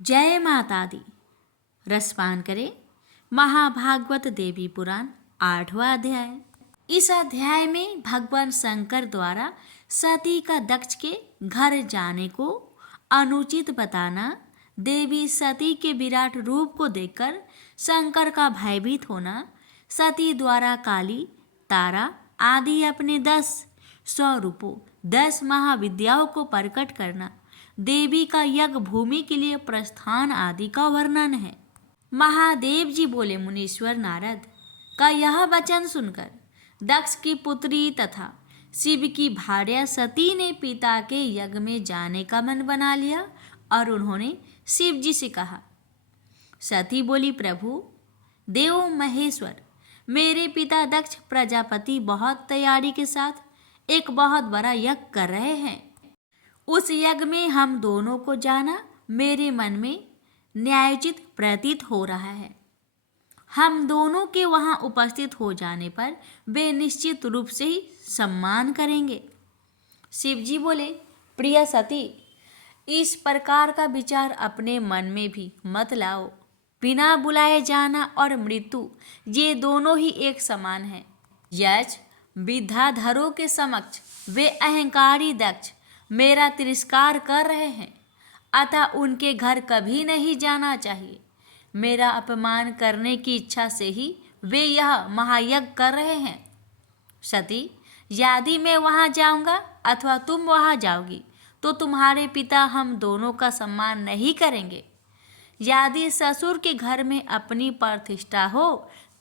जय माता दी। रसपान करें महाभागवत देवी पुराण 8वां अध्याय। इस अध्याय में भगवान शंकर द्वारा सती का दक्ष के घर जाने को अनुचित बताना, देवी सती के विराट रूप को देखकर शंकर का भयभीत होना, सती द्वारा काली, तारा आदि अपने 10 स्वरूपों 10 महाविद्याओं को प्रकट करना, देवी का यज्ञ भूमि के लिए प्रस्थान आदि का वर्णन है। महादेव जी बोले, मुनीश्वर नारद का यह वचन सुनकर दक्ष की पुत्री तथा शिव की भार्या सती ने पिता के यज्ञ में जाने का मन बना लिया और उन्होंने शिव जी से कहा। सती बोली, प्रभु देव महेश्वर, मेरे पिता दक्ष प्रजापति बहुत तैयारी के साथ एक बहुत बड़ा यज्ञ कर रहे हैं। उस यज्ञ में हम दोनों को जाना मेरे मन में न्यायोचित प्रतीत हो रहा है। हम दोनों के वहां उपस्थित हो जाने पर वे निश्चित रूप से ही सम्मान करेंगे। शिव जी बोले, प्रिय सती, इस प्रकार का विचार अपने मन में भी मत लाओ। बिना बुलाए जाना और मृत्यु ये दोनों ही एक समान है। यज विद्याधरों के समक्ष वे अहंकारी दक्ष मेरा तिरस्कार कर रहे हैं, अतः उनके घर कभी नहीं जाना चाहिए। मेरा अपमान करने की इच्छा से ही वे यह महायज्ञ कर रहे हैं। सती, यदि मैं वहाँ जाऊँगा अथवा तुम वहाँ जाओगी तो तुम्हारे पिता हम दोनों का सम्मान नहीं करेंगे। यदि ससुर के घर में अपनी प्रतिष्ठा हो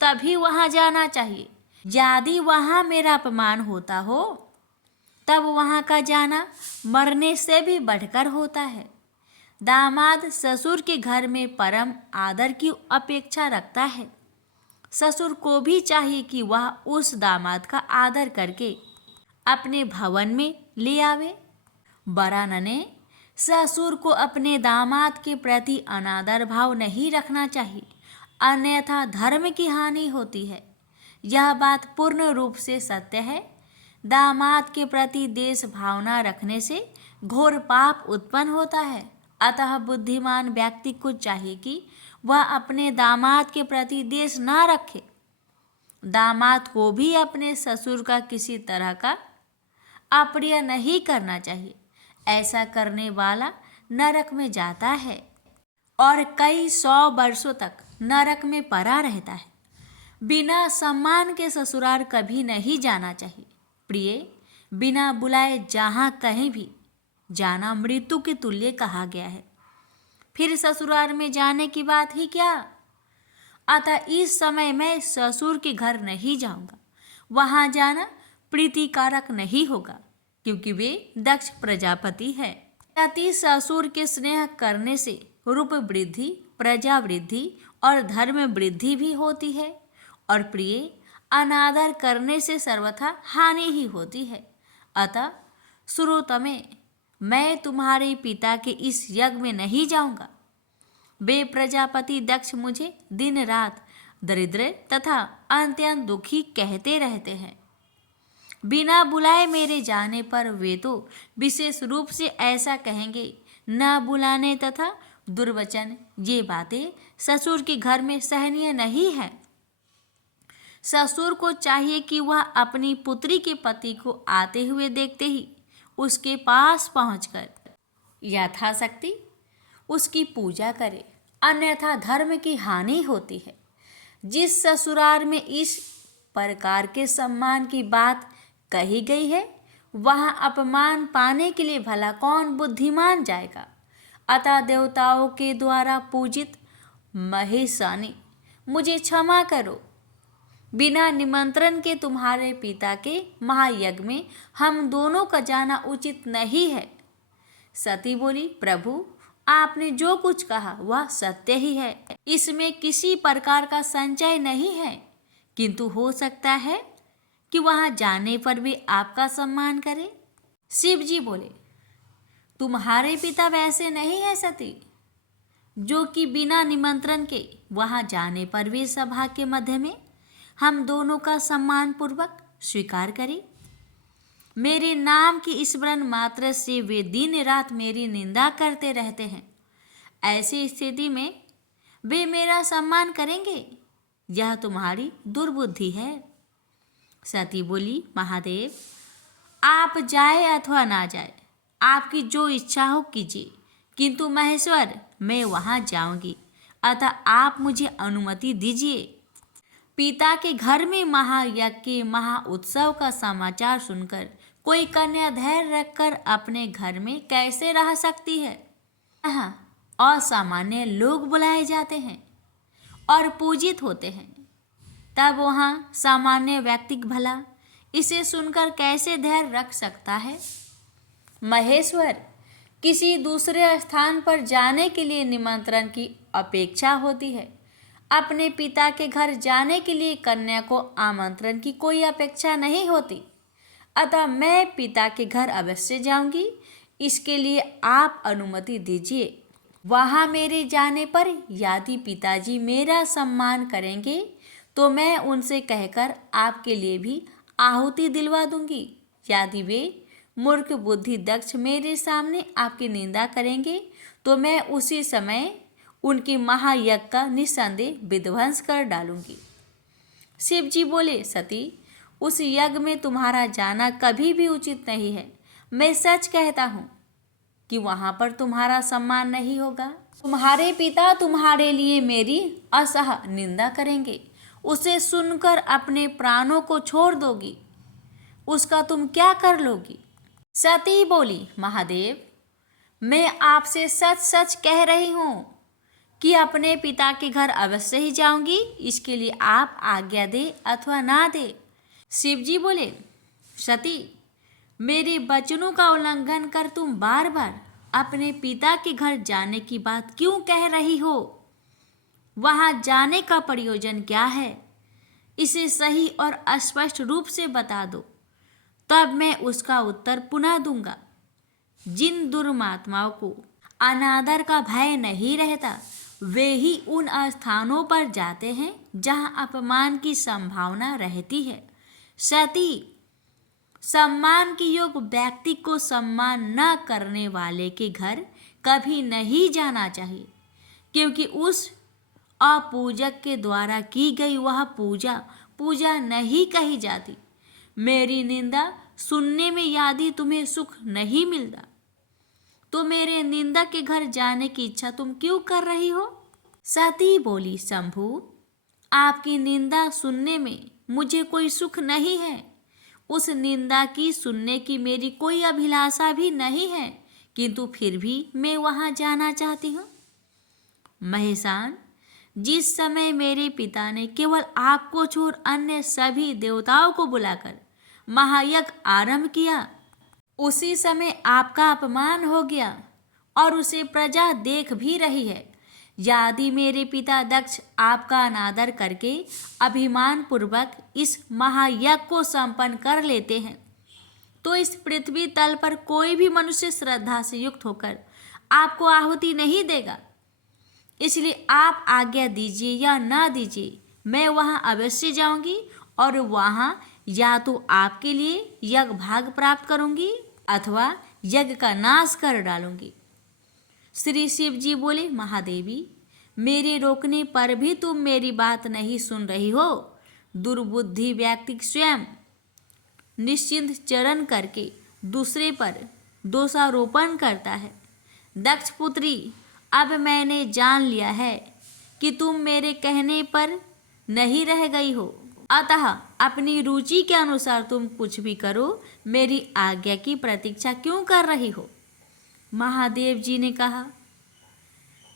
तभी वहाँ जाना चाहिए। यदि वहाँ मेरा अपमान होता हो तब वहाँ का जाना मरने से भी बढ़कर होता है। दामाद ससुर के घर में परम आदर की अपेक्षा रखता है। ससुर को भी चाहिए कि वह उस दामाद का आदर करके अपने भवन में ले आवे। वरान ने ससुर को अपने दामाद के प्रति अनादर भाव नहीं रखना चाहिए, अन्यथा धर्म की हानि होती है। यह बात पूर्ण रूप से सत्य है। दामाद के प्रति देश भावना रखने से घोर पाप उत्पन्न होता है। अतः बुद्धिमान व्यक्ति को चाहिए कि वह अपने दामाद के प्रति देश न रखे। दामाद को भी अपने ससुर का किसी तरह का अप्रिय नहीं करना चाहिए। ऐसा करने वाला नरक में जाता है और कई 100 वर्षों तक नरक में पड़ा रहता है। बिना सम्मान के ससुराल कभी नहीं जाना चाहिए। प्रिय, बिना बुलाए जहाँ कहीं भी जाना मृत्यु के तुल्य कहा गया है। फिर ससुराल में जाने की बात ही क्या। अतः इस समय मैं ससुर के घर नहीं जाऊंगा। वहाँ जाना प्रीतिकारक नहीं होगा, क्योंकि वे दक्ष प्रजापति है। अति ससुर के स्नेह करने से रूप वृद्धि, प्रजा वृद्धि और धर्म वृद्धि भी होती है, और प्रिय, अनादर करने से सर्वथा हानि ही होती है। अतः श्रोतमे, मैं तुम्हारे पिता के इस यज्ञ में नहीं जाऊंगा। वे प्रजापति दक्ष मुझे दिन रात दरिद्र तथा अत्यंत दुखी कहते रहते हैं। बिना बुलाए मेरे जाने पर वे तो विशेष रूप से ऐसा कहेंगे। न बुलाने तथा दुर्वचन ये बातें ससुर के घर में सहनीय नहीं है। ससुर को चाहिए कि वह अपनी पुत्री के पति को आते हुए देखते ही उसके पास पहुंचकर यथाशक्ति उसकी पूजा करे, अन्यथा धर्म की हानि होती है। जिस ससुराल में इस प्रकार के सम्मान की बात कही गई है, वहां अपमान पाने के लिए भला कौन बुद्धिमान जाएगा। अतः देवताओं के द्वारा पूजित महेशानी, मुझे क्षमा करो। बिना निमंत्रण के तुम्हारे पिता के महायज्ञ में हम दोनों का जाना उचित नहीं है। सती बोली, प्रभु आपने जो कुछ कहा वह सत्य ही है। इसमें किसी प्रकार का संचय नहीं है, किंतु हो सकता है कि वहां जाने पर भी आपका सम्मान करे। शिव जी बोले, तुम्हारे पिता वैसे नहीं है सती, जो कि बिना निमंत्रण के वहां जाने पर भी सभा के मध्य में हम दोनों का सम्मान पूर्वक स्वीकार करें। मेरे नाम की स्मरण मात्र से वे दिन रात मेरी निंदा करते रहते हैं। ऐसी स्थिति में वे मेरा सम्मान करेंगे? यह तुम्हारी दुर्बुद्धि है। सती बोली, महादेव, आप जाए अथवा ना जाए, आपकी जो इच्छा हो कीजिए, किंतु महेश्वर मैं वहाँ जाऊंगी, अतः आप मुझे अनुमति दीजिए। पिता के घर में महायज्ञ के महा उत्सव का समाचार सुनकर कोई कन्या धैर्य रखकर अपने घर में कैसे रह सकती है? यहाँ असामान्य लोग बुलाए जाते हैं और पूजित होते हैं, तब वहाँ सामान्य व्यक्ति भला इसे सुनकर कैसे धैर्य रख सकता है? महेश्वर, किसी दूसरे स्थान पर जाने के लिए निमंत्रण की अपेक्षा होती है। अपने पिता के घर जाने के लिए कन्या को आमंत्रण की कोई अपेक्षा नहीं होती। अतः मैं पिता के घर अवश्य जाऊंगी, इसके लिए आप अनुमति दीजिए। वहाँ मेरे जाने पर यदि पिताजी मेरा सम्मान करेंगे तो मैं उनसे कहकर आपके लिए भी आहुति दिलवा दूंगी। यदि वे मूर्ख बुद्धि दक्ष मेरे सामने आपकी निंदा करेंगे तो मैं उसी समय उनकी महायज्ञ का निस्संदेह विध्वंस कर डालूंगी। शिव जी बोले, सती, उस यज्ञ में तुम्हारा जाना कभी भी उचित नहीं है। मैं सच कहता हूँ कि वहाँ पर तुम्हारा सम्मान नहीं होगा। तुम्हारे पिता तुम्हारे लिए मेरी असह निंदा करेंगे, उसे सुनकर अपने प्राणों को छोड़ दोगी। उसका तुम क्या कर लोगी? सती बोली, महादेव, मैं आपसे सच सच कह रही हूँ कि अपने पिता के घर अवश्य ही जाऊंगी, इसके लिए आप आज्ञा दे अथवा ना दे। शिव जी बोले, सती, मेरे वचनों का उल्लंघन कर तुम बार बार अपने पिता के घर जाने की बात क्यों कह रही हो? वहाँ जाने का प्रयोजन क्या है? इसे सही और स्पष्ट रूप से बता दो, तब मैं उसका उत्तर पुनः दूंगा। जिन दुर्मात्माओं को अनादर का भय नहीं रहता, वे ही उन स्थानों पर जाते हैं जहाँ अपमान की संभावना रहती है। सती, सम्मान के योग व्यक्ति को सम्मान न करने वाले के घर कभी नहीं जाना चाहिए, क्योंकि उस अपूजक के द्वारा की गई वह पूजा नहीं कही जाती। मेरी निंदा सुनने में यदि तुम्हें सुख नहीं मिलता तो मेरे निंदा के घर जाने की इच्छा तुम क्यों कर रही हो? सती बोली, शंभु, आपकी निंदा सुनने में मुझे कोई सुख नहीं है। उस निंदा की सुनने की मेरी कोई अभिलाषा भी नहीं है, किंतु फिर भी मैं वहाँ जाना चाहती हूँ। महेशान, जिस समय मेरे पिता ने केवल आपको छोड़ अन्य सभी देवताओं को बुलाकर महायज्ञ आरंभ किया, उसी समय आपका अपमान हो गया और उसे प्रजा देख भी रही है। यदि मेरे पिता दक्ष आपका अनादर करके अभिमान पूर्वक इस महायज्ञ को संपन्न कर लेते हैं तो इस पृथ्वी तल पर कोई भी मनुष्य श्रद्धा से युक्त होकर आपको आहुति नहीं देगा। इसलिए आप आज्ञा दीजिए या ना दीजिए, मैं वहाँ अवश्य जाऊंगी और वहाँ या तो आपके लिए यज्ञ भाग प्राप्त करूंगी अथवा यज्ञ का नाश कर डालूंगी। श्री शिव जी बोले, महादेवी, मेरे रोकने पर भी तुम मेरी बात नहीं सुन रही हो। दुर्बुद्धि व्यक्ति स्वयं निश्चिंत चरण करके दूसरे पर दोषारोपण करता है। दक्ष पुत्री, अब मैंने जान लिया है कि तुम मेरे कहने पर नहीं रह गई हो, अतः अपनी रुचि के अनुसार तुम कुछ भी करो, मेरी आज्ञा की प्रतीक्षा क्यों कर रही हो? महादेव जी ने कहा,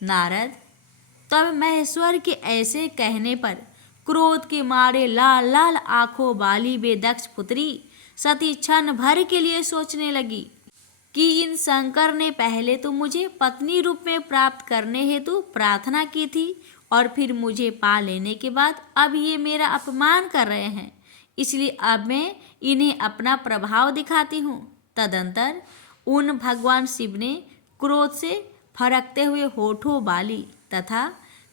नारद, तब महेश्वर के ऐसे कहने पर क्रोध के मारे लाल लाल आंखों वाली वे दक्ष पुत्री सती क्षण भर के लिए सोचने लगी कि इन शंकर ने पहले तो मुझे पत्नी रूप में प्राप्त करने हेतु प्रार्थना की थी और फिर मुझे पा लेने के बाद अब ये मेरा अपमान कर रहे हैं, इसलिए अब मैं इन्हें अपना प्रभाव दिखाती हूँ। तदंतर उन भगवान शिव ने क्रोध से फरकते हुए होठों वाली तथा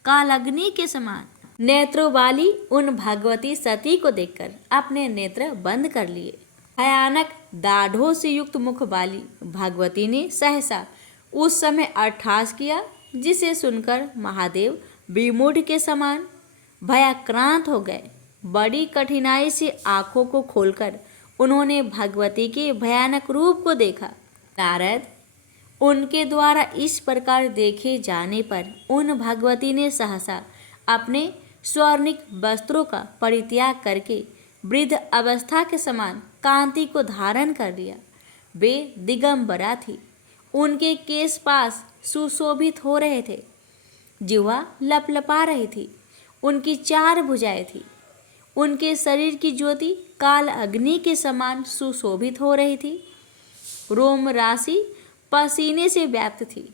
कालग्नि के समान नेत्रों वाली उन भगवती सती को देखकर अपने नेत्र बंद कर लिए। भयानक दाढ़ों से युक्त मुख वाली भगवती ने सहसा उस समय अट्ठास किया, जिसे सुनकर महादेव विमूढ़ के समान भयाक्रांत हो गए। बड़ी कठिनाई से आंखों को खोलकर उन्होंने भगवती के भयानक रूप को देखा। नारद उनके द्वारा इस प्रकार देखे जाने पर उन भगवती ने सहसा अपने स्वर्णिक वस्त्रों का परित्याग करके वृद्ध अवस्था के समान कांति को धारण कर लिया। वे दिगंबरा थी। उनके केश पास सुशोभित हो रहे थे, जिह्वा लपलपा रही थी, उनकी 4 भुजाएं थी। उनके शरीर की ज्योति काल अग्नि के समान सुशोभित हो रही थी। रोम राशि पसीने से व्याप्त थी।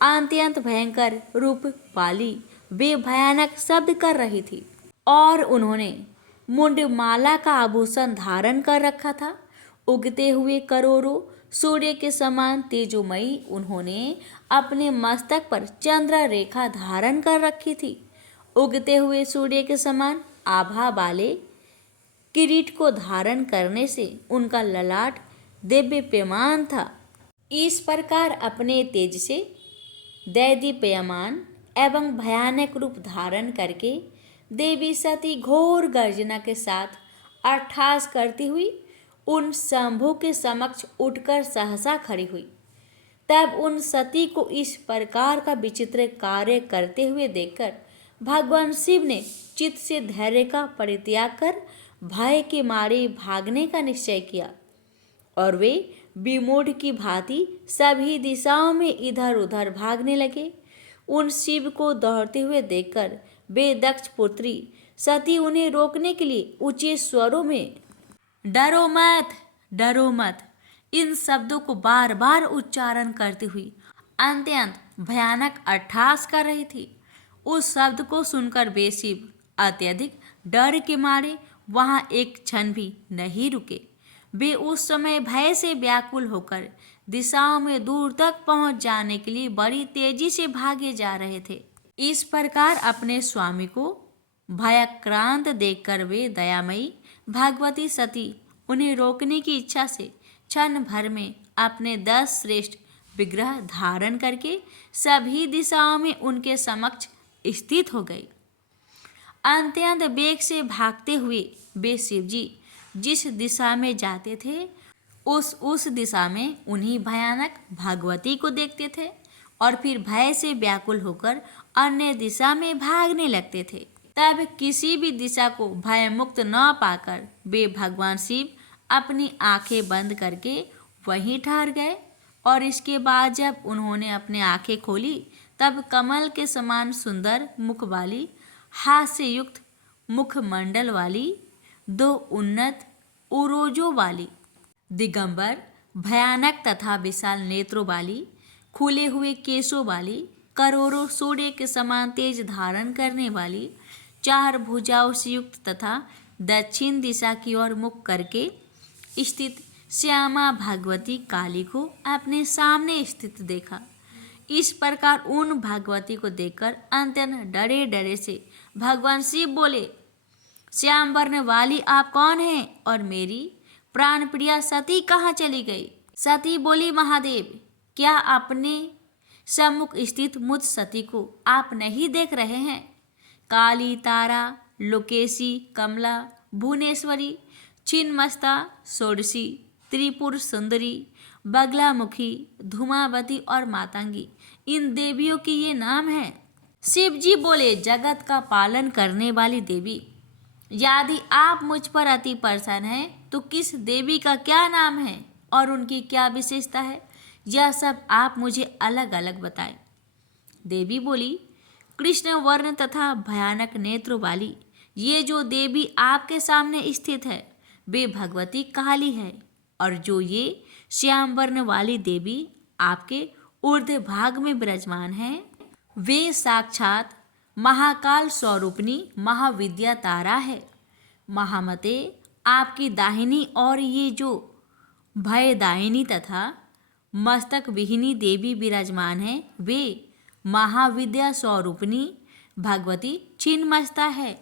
अत्यंत भयंकर रूप वाली वे भयानक शब्द कर रही थी और उन्होंने मुंडमाला का आभूषण धारण कर रखा था। उगते हुए करोड़ों सूर्य के समान तेजोमयी उन्होंने अपने मस्तक पर चंद्र रेखा धारण कर रखी थी। उगते हुए सूर्य के समान आभा वाले किरीट को धारण करने से उनका ललाट दिव्यमान था। इस प्रकार अपने तेज से दैदीप्यमान एवं भयानक रूप धारण करके देवी सती घोर गर्जना के साथ अट्टहास करती हुई उन शंभु के समक्ष उठकर सहसा खड़ी हुई। तब उन सती को इस प्रकार का विचित्र कार्य करते हुए देखकर भगवान शिव ने चित्त से धैर्य का परित्याग कर भय के मारे भागने का निश्चय किया और वे विमूढ़ की भांति सभी दिशाओं में इधर उधर भागने लगे। उन शिव को दौड़ते हुए देखकर वे दक्ष पुत्री सती उन्हें रोकने के लिए ऊंचे स्वरों में डरो मत इन शब्दों को बार बार उच्चारण करती हुई अत्यंत भयानक अट्टहास कर रही थी। उस शब्द को सुनकर वे शिव अत्यधिक डर के मारे वहां एक क्षण भी नहीं रुके। वे उस समय भय से व्याकुल होकर दिशाओं में दूर तक पहुंच जाने के लिए बड़ी तेजी से भागे जा रहे थे। इस प्रकार अपने स्वामी को भयाक्रांत देखकर वे दयामयी भगवती सती उन्हें रोकने की इच्छा से क्षण भर में अपने 10 श्रेष्ठ विग्रह धारण करके सभी दिशाओं में उनके समक्ष स्थित हो गई। अत्यंत वेग से भागते हुए वे शिवजी जिस दिशा में जाते थे उस दिशा में उन्हीं भयानक भगवती को देखते थे और फिर भय से व्याकुल होकर अन्य दिशा में भागने लगते थे। तब किसी भी दिशा को भय मुक्त न पाकर वे भगवान शिव अपनी आंखें बंद करके वहीं ठहर गए और इसके बाद जब उन्होंने अपनी आंखें खोली तब कमल के समान सुंदर मुख वाली, हास्य युक्त मुखमंडल वाली, 2 उन्नत उरोजों वाली, दिगंबर भयानक तथा विशाल नेत्रों वाली, खुले हुए केशों वाली, करोड़ों सूर्य के समान तेज धारण करने वाली, 4 भुजाओं से युक्त तथा दक्षिण दिशा की ओर मुख करके स्थित श्यामा भगवती काली को अपने सामने स्थित देखा। इस प्रकार उन भगवती को देखकर अत्यंत डरे डरे से भगवान शिव बोले, श्याम वर्ण वाली आप कौन हैं और मेरी प्राण प्रिया सती कहाँ चली गई? सती बोली, महादेव क्या अपने सम्मुख स्थित मुझ सती को आप नहीं देख रहे हैं? काली, तारा, लोकेशी, कमला, भुवनेश्वरी, छिन्नमस्ता, षोडशी, त्रिपुर सुंदरी, बगलामुखी, धूमावती और मातंगी, इन देवियों के ये नाम हैं। शिव जी बोले, जगत का पालन करने वाली देवी, यदि आप मुझ पर अति प्रसन्न हैं तो किस देवी का क्या नाम है और उनकी क्या विशेषता है, यह सब आप मुझे अलग अलग बताएं। देवी बोली, कृष्ण वर्ण तथा भयानक नेत्र वाली ये जो देवी आपके सामने स्थित है वे भगवती काली है और जो ये श्याम वर्ण वाली देवी आपके ऊर्ध्व भाग में विराजमान है वे साक्षात महाकाल स्वरूपिणी महाविद्या तारा है। महामते आपकी दाहिनी और ये जो भयदायिनी तथा मस्तक विहिनी देवी विराजमान है वे महाविद्या स्वरूपिणी भगवती छिन्नमस्ता है।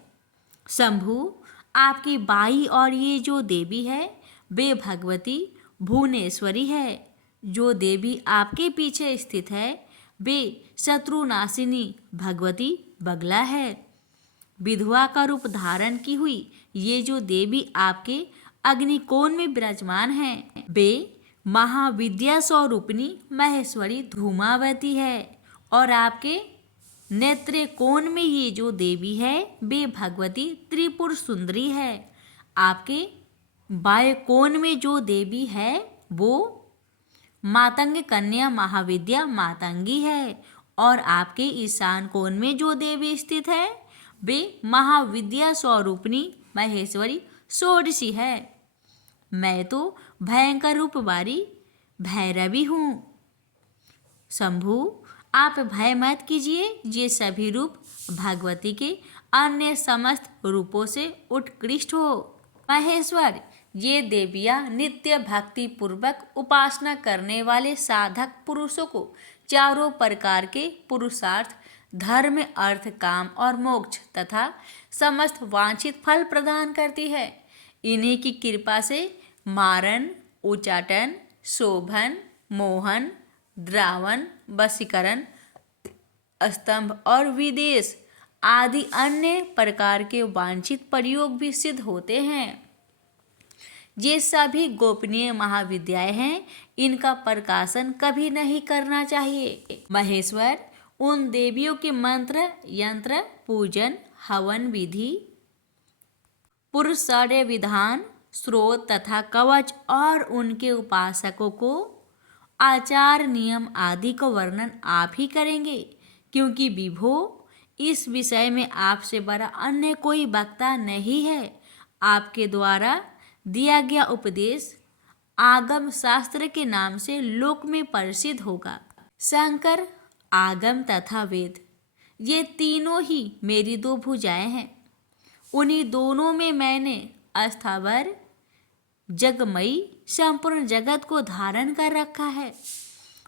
शंभु आपकी बाई और ये जो देवी है वे भगवती भुवनेश्वरी है। जो देवी आपके पीछे स्थित है वे शत्रुनाशिनी भगवती बगला है। विधवा का रूप धारण की हुई ये जो देवी आपके अग्निकोण में विराजमान है, वे महाविद्या स्वरूपिणी महेश्वरी धूमावती है। और आपके नेत्र कोण में ये जो देवी है वे भगवती त्रिपुर सुंदरी है। आपके बाएं कोण में जो देवी है वो मातंग कन्या महाविद्या मातंगी है। और आपके ईशान कोण में जो देवी स्थित है वे महाविद्या स्वरूपिणी महेश्वरी षोडशी है। मैं तो भयंकर रूप वाली भैरवी हूँ। शंभु, आप भय मत कीजिए, ये सभी रूप भगवती के अन्य समस्त रूपों से उत्कृष्ट हो। महेश्वर, ये देवियाँ नित्य भक्ति पूर्वक उपासना करने वाले साधक पुरुषों को चारों प्रकार के पुरुषार्थ, धर्म, अर्थ, काम और मोक्ष तथा समस्त वांछित फल प्रदान करती है। इन्हीं की कृपा से मारन, उच्चाटन, शोभन, मोहन, द्रावण, वशीकरण, स्तंभ और विदेश आदि अन्य प्रकार के वांछित प्रयोग भी सिद्ध होते हैं। ये सभी गोपनीय महाविद्याएं हैं, इनका प्रकाशन कभी नहीं करना चाहिए। महेश्वर, उन देवियों के मंत्र, यंत्र, पूजन, हवन विधि, पुरुषार्य विधान, स्रोत तथा कवच और उनके उपासकों को आचार, नियम आदि का वर्णन आप ही करेंगे, क्योंकि विभो इस विषय में आपसे बड़ा अन्य कोई वक्ता नहीं है। आपके द्वारा दिया गया उपदेश आगम शास्त्र के नाम से लोक में प्रसिद्ध होगा। शंकर, आगम तथा वेद, ये तीनों ही मेरी दो भुजाएं हैं। उन्हीं दोनों में मैंने अस्थावर जगमयी संपूर्ण जगत को धारण कर रखा है।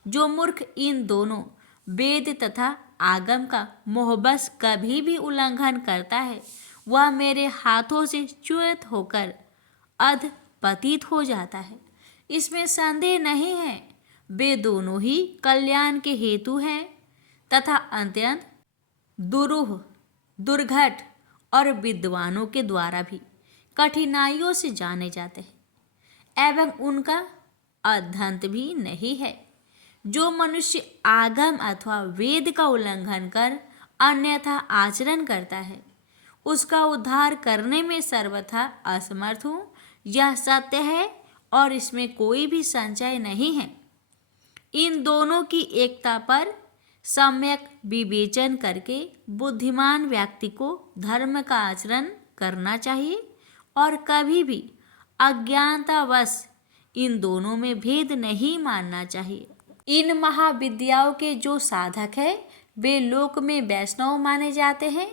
जो मूर्ख इन दोनों वेद तथा आगम का मोहबस कभी भी उल्लंघन करता है, वह मेरे हाथों से च्युत होकर अध पतित हो जाता है। इसमें संदेह नहीं है। वे दोनों ही कल्याण के हेतु हैं तथा अत्यंत दुरूह, दुर्घट और विद्वानों के द्वारा भी कठिनाइयों से जाने जाते हैं एवं उनका अध्यंत भी नहीं है। जो मनुष्य आगम अथवा वेद का उल्लंघन कर अन्यथा आचरण करता है, उसका उद्धार करने में सर्वथा असमर्थ हूँ। यह सत्य है और इसमें कोई भी संशय नहीं है। इन दोनों की एकता पर सम्यक विवेचन करके बुद्धिमान व्यक्ति को धर्म का आचरण करना चाहिए और कभी भी अज्ञानतावश इन दोनों में भेद नहीं मानना चाहिए। इन महाविद्याओं के जो साधक है वे लोक में वैष्णव माने जाते हैं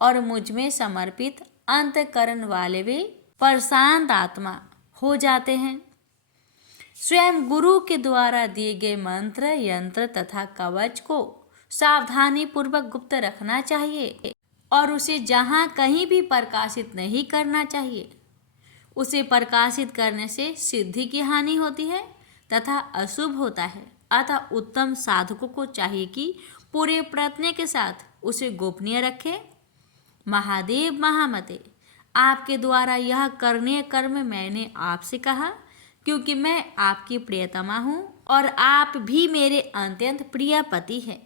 और मुझ में समर्पित अंतःकरण वाले वे प्रशांत आत्मा हो जाते हैं। स्वयं गुरु के द्वारा दिए गए मंत्र, यंत्र तथा कवच को सावधानी पूर्वक गुप्त रखना चाहिए और उसे जहाँ कहीं भी प्रकाशित नहीं करना चाहिए। उसे प्रकाशित करने से सिद्धि की हानि होती है तथा अशुभ होता है। अतः उत्तम साधकों को चाहिए कि पूरे प्रयत्न के साथ उसे गोपनीय रखें। महादेव महामते, आपके द्वारा यह करनीय कर्म मैंने आपसे कहा क्योंकि मैं आपकी प्रियतमा हूँ और आप भी मेरे अत्यंत प्रिय पति हैं।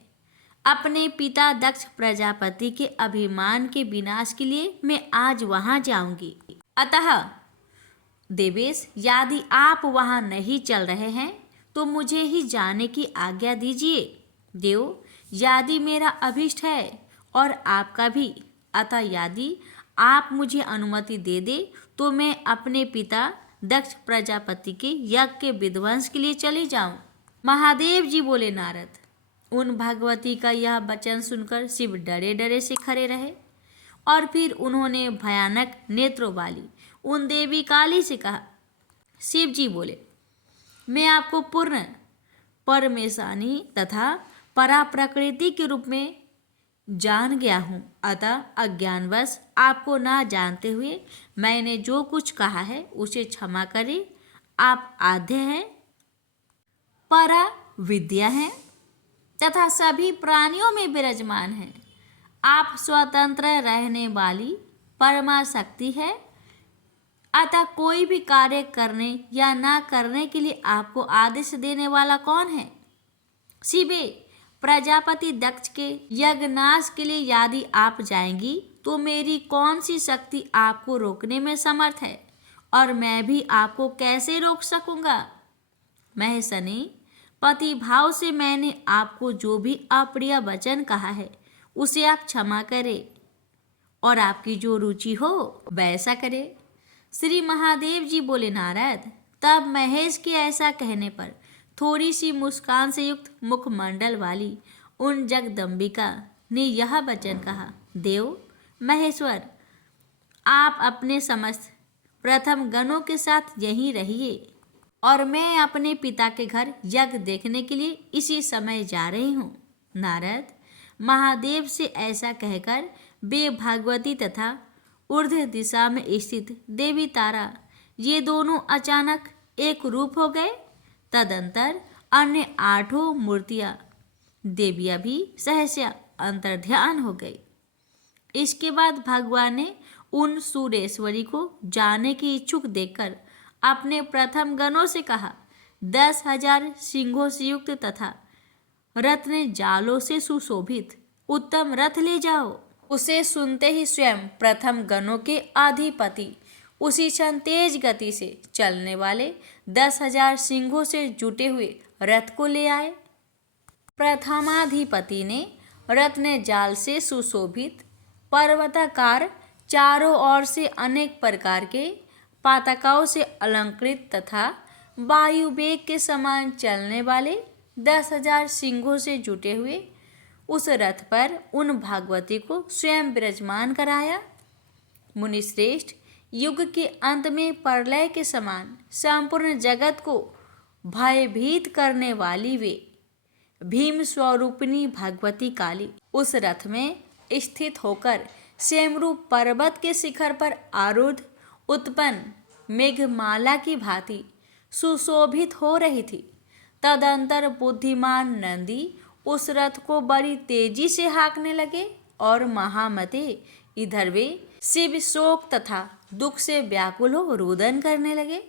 अपने पिता दक्ष प्रजापति के अभिमान के विनाश के लिए मैं आज वहाँ जाऊँगी। अतः देवेश, यदि आप वहाँ नहीं चल रहे हैं तो मुझे ही जाने की आज्ञा दीजिए। देव, यदि मेरा अभीष्ट है और आपका भी, अतः यदि आप मुझे अनुमति दे दे तो मैं अपने पिता दक्ष प्रजापति के यज्ञ के विध्वंस के लिए चली जाऊं। महादेव जी बोले। नारद, उन भगवती का यह वचन सुनकर शिव डरे डरे से खड़े रहे और फिर उन्होंने भयानक नेत्रों वाली उन देवी काली से कहा। शिव जी बोले, मैं आपको पूर्ण परमेशानी तथा परा प्रकृति के रूप में जान गया हूँ, अतः अज्ञानवश आपको ना जानते हुए मैंने जो कुछ कहा है उसे क्षमा करें। आप आद्य हैं, परा विद्या हैं तथा सभी प्राणियों में विराजमान है। आप स्वतंत्र रहने वाली परमा शक्ति है, अतः कोई भी कार्य करने या ना करने के लिए आपको आदेश देने वाला कौन है? शिवे, प्रजापति दक्ष के यज्ञनाश के लिए यदि आप जाएंगी तो मेरी कौन सी शक्ति आपको रोकने में समर्थ है, और मैं भी आपको कैसे रोक सकूंगा? महेशनी, पति भाव से मैंने आपको जो भी अप्रिय वचन कहा है उसे आप क्षमा करें और आपकी जो रुचि हो वैसा करें। श्री महादेव जी बोले, नारद, तब महेश के ऐसा कहने पर थोड़ी सी मुस्कान से युक्त मुखमंडल वाली उन जगदम्बिका ने यह वचन कहा, देव महेश्वर, आप अपने समस्त प्रथम गणों के साथ यहीं रहिए और मैं अपने पिता के घर यज्ञ देखने के लिए इसी समय जा रही हूँ। नारद, महादेव से ऐसा कहकर वे भगवती तथा ऊर्ध्व दिशा में स्थित देवी तारा ये दोनों अचानक एक रूप हो गए। तदंतर अन्य 8 मूर्तियां देवियां भी सहसा अंतर्ध्यान हो गई। इसके बाद भगवान ने उन सूर्येश्वरी को जाने की इच्छुक देखकर अपने प्रथम गणों से कहा, 10,000 सिंहों से युक्त तथा रत्न जालों से सुशोभित उत्तम रथ ले जाओ। उसे सुनते ही स्वयं प्रथम गणों के अधिपति उसी क्षण तेज गति से चलने वाले 10,000 सिंहों से जुटे हुए रथ को ले आए। प्रथमाधिपति ने रत्न जाल से सुशोभित पर्वताकार चारों ओर से अनेक प्रकार के पताकाओं से अलंकृत तथा वायु वेग के समान चलने वाले 10,000 सिंहों से जुटे हुए उस रथ पर उन भागवती को स्वयं विराजमान कराया। मुनिश्रेष्ठ, युग के अंत में प्रलय के समान संपूर्ण जगत को भयभीत करने वाली वे भीम स्वरूपिणी भगवती काली उस रथ में स्थित होकर सेमरू पर्वत के शिखर पर आरूढ़ उत्पन्न मेघमाला की भांति सुशोभित हो रही थी। तदंतर बुद्धिमान नंदी उस रथ को बड़ी तेजी से हाँकने लगे और महामते इधर वे शिव शोक तथा दुख से व्याकुल हो रुदन करने लगे।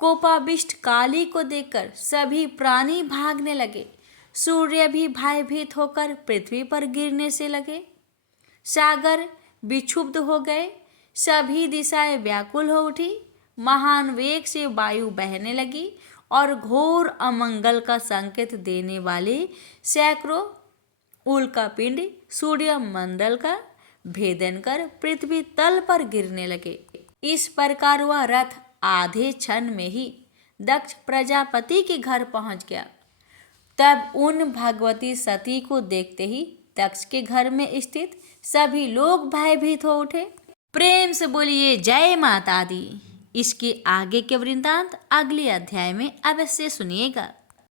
कोपाविष्ट काली को देखकर सभी प्राणी भागने लगे। सूर्य भी भयभीत होकर पृथ्वी पर गिरने से लगे। सागर विक्षुब्ध हो गए। सभी दिशाएं व्याकुल हो उठी। महान वेग से वायु बहने लगी और घोर अमंगल का संकेत देने वाले सैकड़ों उल्कापिंड सूर्य मंडल का भेदन कर पृथ्वी तल पर गिरने लगे। इस प्रकार वह रथ आधे क्षण में ही दक्ष प्रजापति के घर पहुंच गया। तब उन भगवती सती को देखते ही दक्ष के घर में स्थित सभी लोग भयभीत हो उठे। प्रेम से बोलिए जय माता दी। इसके आगे के वृत्तांत अगले अध्याय में अवश्य सुनिएगा।